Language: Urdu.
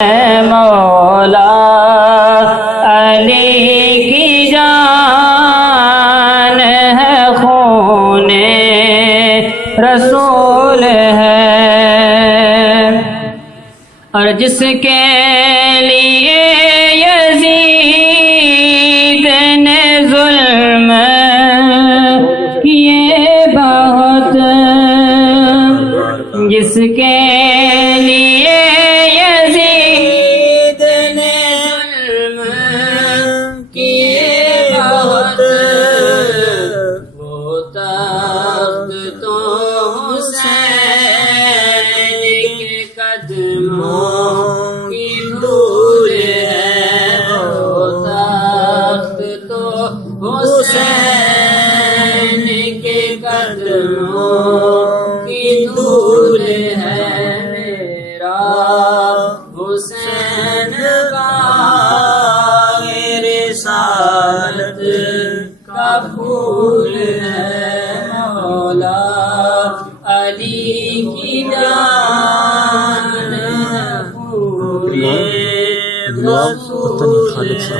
مولا علی کی جان ہے، خون رسول ہے، اور جس کے لیے یزید نے ظلم کیے بہت، جس کے لیے یزید نے ظلم کیے بہت، وہ تخت تو حسین کے قدموں کی دھول ہے، وہ تخت تو حسین کے قدموں کی دھول ہے، میرا حسین کا رسالت کا پھول ہے، مولا علی کی جان ہے، پھول رسول ہے۔